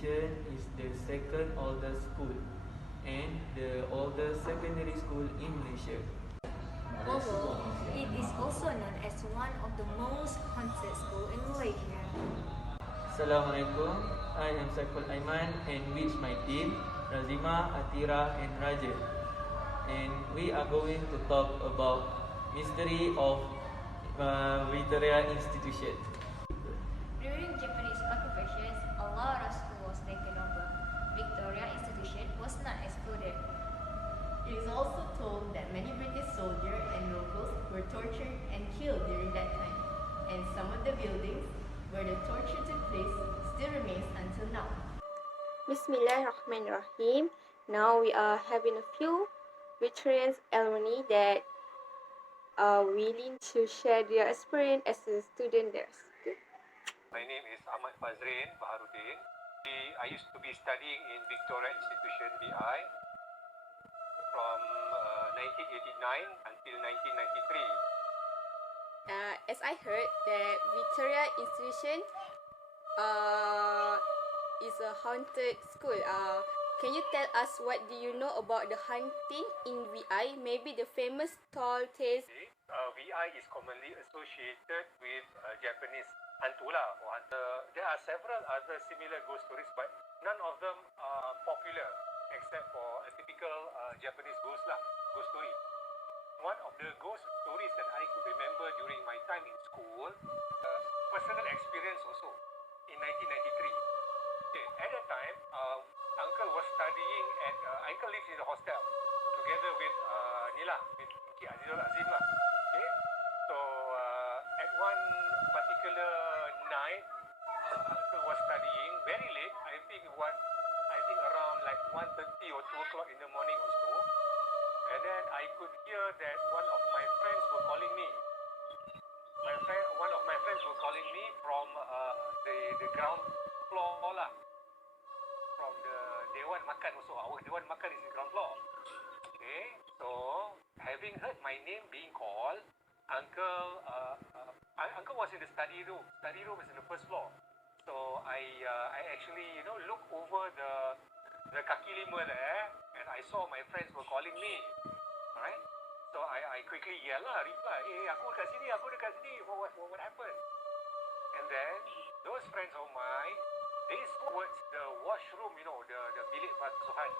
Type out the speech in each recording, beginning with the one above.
institution is the second oldest school and the oldest secondary school in Malaysia. Although it is also known as one of the most haunted schools in Malaysia. Assalamualaikum, I am Saiful Aiman and with my team, Razima, Atira and Raja. And we are going to talk about mystery of Victoria Institution. During Japanese occupation, a lot of schools was taken over. Victoria Institution was not excluded. It is also told that many British soldiers and locals were tortured and killed during that time, and some of the buildings where the torture took place still remains until now. Bismillahirrahmanirrahim. Now we are having a few veterans alumni that are willing to share their experience as a student there. My name is Ahmad Fazrin Baharudin. I used to be studying in Victoria Institution, BI, from 1989 until 1993. As I heard that Victoria Institution is a haunted school. Can you tell us what do you know about the haunting in VI? Maybe the famous tall tales. VI is commonly associated with Japanese hantu lah. There are several other similar ghost stories, but none of them are popular except for a typical Japanese ghost story. One of the ghost stories that I could remember during my time in school, personal experience also in 1993. Okay, at that time, Uncle was studying at, Uncle lives in the hostel together with with Encik Azizul Azim lah. Okay, so at one particular night, Uncle was studying very late. I think around like 1:30 or 2 o'clock in the morning or so. And then I could hear that one of my friends were calling me. One of my friends were calling me from the ground floor lah. From the Dewan Makan also. Our Dewan Makan is the ground floor. Okay, so having heard my name being called, Uncle was in the study room. Study room is in the first floor. So I actually look over the kaki lima there, and I saw my friends were calling me. Alright, so I quickly yell lah, reply, aku dekat sini, what happened? And then those friends of mine, they towards the washroom, the bilik basuhan.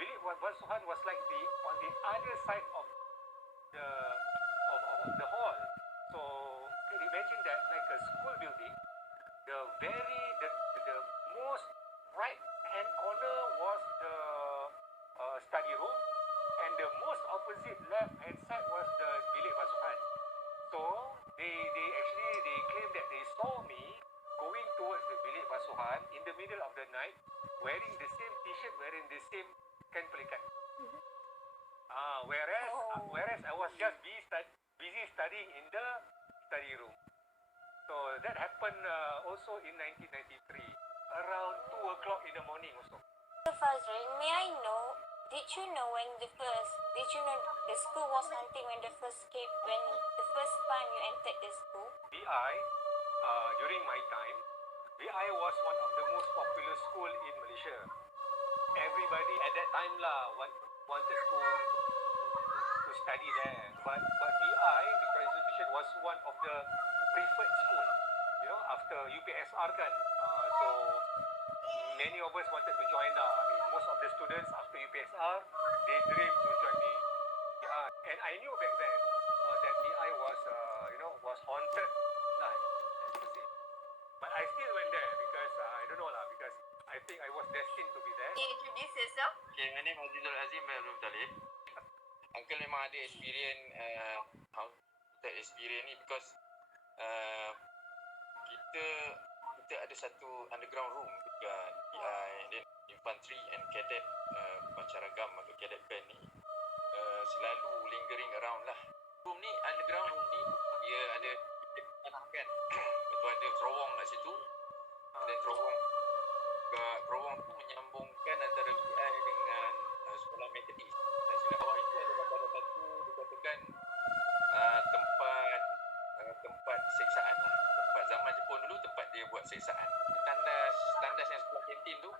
Bilik basuhan was like on the other side of the hall. So you can imagine that like a school building, the most right hand corner was the study room, and the most opposite left hand side was the bilik basuhan. So they claim that they saw me going towards the bilik basuhan in the middle of the night, wearing the same t-shirt, wearing the same kain pelikat. Whereas I was just busy studying in the study room. So that happened also in 1993, around 2 o'clock in the morning also. Mr. Fazrin, may I know, did you know the school was hunting when the first time you entered the school? BI, during my time, BI was one of the most popular school in Malaysia. Everybody at that time wanted to study there. But BI, Victoria Institution, was one of the preferred school. After UPSR kan. So many of us wanted to join lah. I mean, most of the students after UPSR, they dream to join the BI. And I knew back then that BI was haunted lah. But I still went there because I don't know lah, because I think I was destined to be there. Can you introduce yourself? Okay, my name is Azizul Azim Abdul Talib. Uncle memang ada experience haunted experience ni because kita ada satu underground room dekat PI, then infantry and cadet pancaragam atau cadet band ni selalu lingering around lah. Underground room ni dia ada tanah kan. Betul ada terowong kat situ. Dan terowong tu menyambungkan antara PI dengan sekolah metodis. Dan sila bawah itu ada satu dikatakan tempat seksaan lah. Tempat zaman Jepun dulu tempat dia buat seksaan. Tandas yang sebelah kantin tu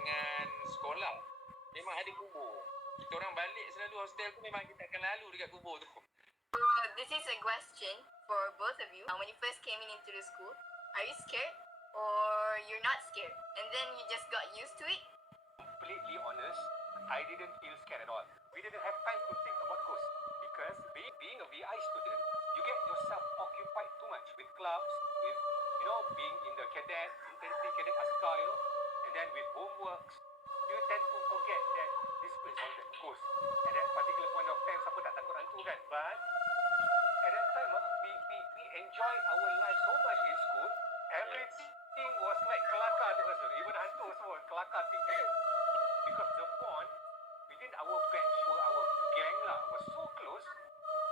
dengan sekolah memang ada kubur. Kita orang balik selalu hostel tu memang kita akan lalu dekat kubur tu. This is a question for both of you. When you first came into the school, are you scared or you're not scared? And then you just got used to it? Completely honest, I didn't feel scared at all. We didn't have time to think about ghosts because being a VI student, you get yourself occupied too much with clubs, with being in the cadet, infantry cadet askar, and then with homeworks, you tend to forget that this place is haunted ghost. At that particular point of time, siapa tak takut hantu kan? But at that time, we enjoy our life so much in school. Everything was like kelakar to us. Even hantu also kelakar thing. Because the bond within our batch, our gang was so close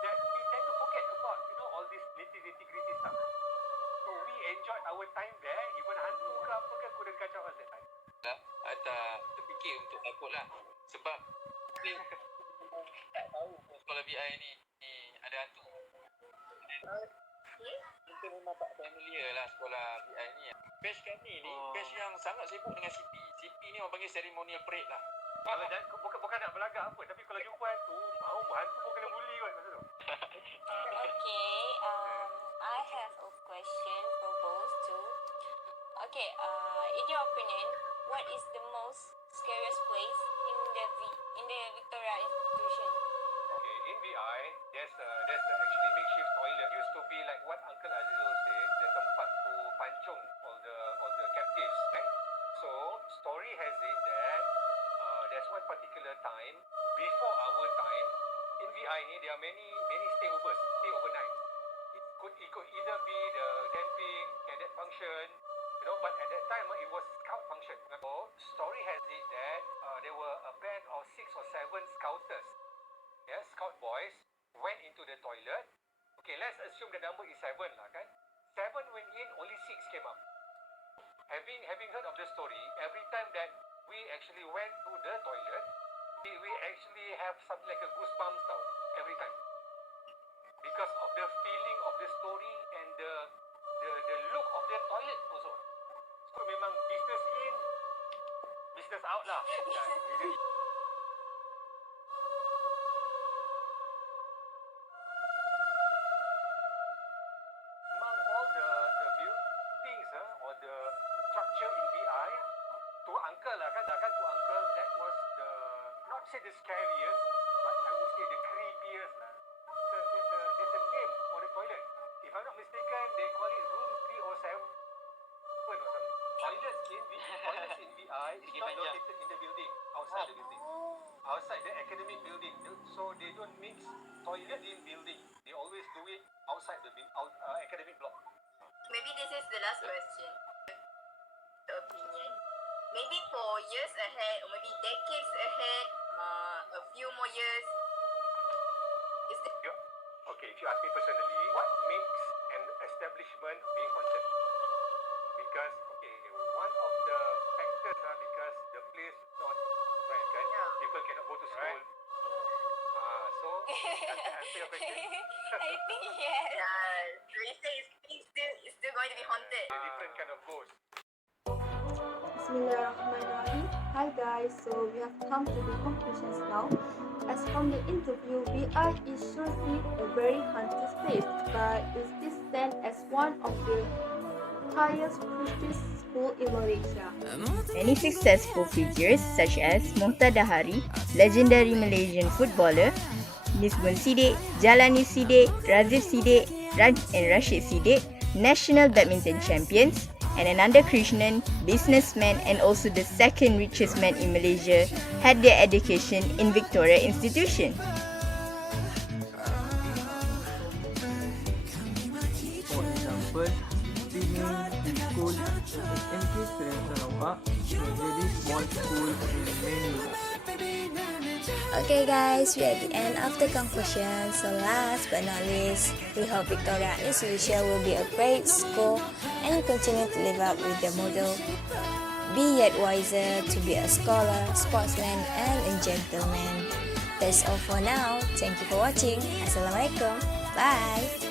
that we tend to forget about all this nitty-gritty stuff. So we enjoyed our time there. Even hantu ke apa ke couldn't catch us that time. Tak terfikir untuk takut lah. Sebab tak tahu sekolah VI ni ada hantu. Kita memang tak familiar lah sekolah VI ni. Batch kami ni, batch yang sangat sibuk dengan CP. CP ni orang panggil ceremonial parade lah. Bukan nak belagak apa, tapi kalau jumpa hantu, mau hantu pun kena bully kan masa tu. Okay, I have a question for both too. Okay, in your opinion, what is the most scariest place in the Victoria institution? Okay, in VI, there's actually makeshift toilet. Used to be like what Uncle Azizul said, the tempat to pancung all the captives. Right? So story has it that there's one particular time before our time in VI ni there are many stay overnight. It could either be the camping, cadet function, but at that time it was scout function. So story has it that there were a band of 6 or 7 scouters. Yeah, scout boys went into the toilet. Okay, let's assume the number is 7 lah kan. 7 went in, only 6 came out. Having heard of the story, every time that we actually went to the toilet, we actually have something like a goosebumps tau, every time. Because of the feeling of the story and the look of the toilet also. So memang business in, business out lah. Among all the buildings or the structure in VI, to uncle lah kan, to uncle, that was the, not say the scariest, but I would say the creepiest lah. There's a name for the toilet. If I'm not mistaken, they call it room 307 or something. Toilets in VI is not located in the building, outside the building. Outside the academic building. So they don't mix toilet in building. They always do it outside the academic block. Maybe this is the last question. The opinion. Maybe for years ahead or maybe decades ahead, a few more years, is this... Okay, if you ask me personally, what makes an establishment being haunted? Because, okay, one of the factors are because the place is not right, kan? Yeah. People cannot go to school. Right. So, answer your question. I think yes. Yeah, so you say it's still going to be haunted. A different kind of ghost. Bismillahirrahmanirrahim. Hi guys, so we have come to the conclusions now. As from the interview, VR is surely a very haunted place, but is this stand as one of the highest prestigious school in Malaysia? Many successful figures such as Muhtada Hari, legendary Malaysian footballer, Misbun Sidek, Jalani Sidek, Razif Sidek, and Rashid Sidek, national badminton champions, and Ananda Krishnan, businessman and also the second richest man in Malaysia, had their education in Victoria Institution. For example, swimming school SMK Serentan Sarawak menjadi small school in many. Okay guys, we are at the end of the conclusion. So last but not least, we hope Victoria Institution will be a great school and you continue to live up with the motto, be yet wiser to be a scholar, sportsman and a gentleman. That's all for now. Thank you for watching. Assalamualaikum. Bye.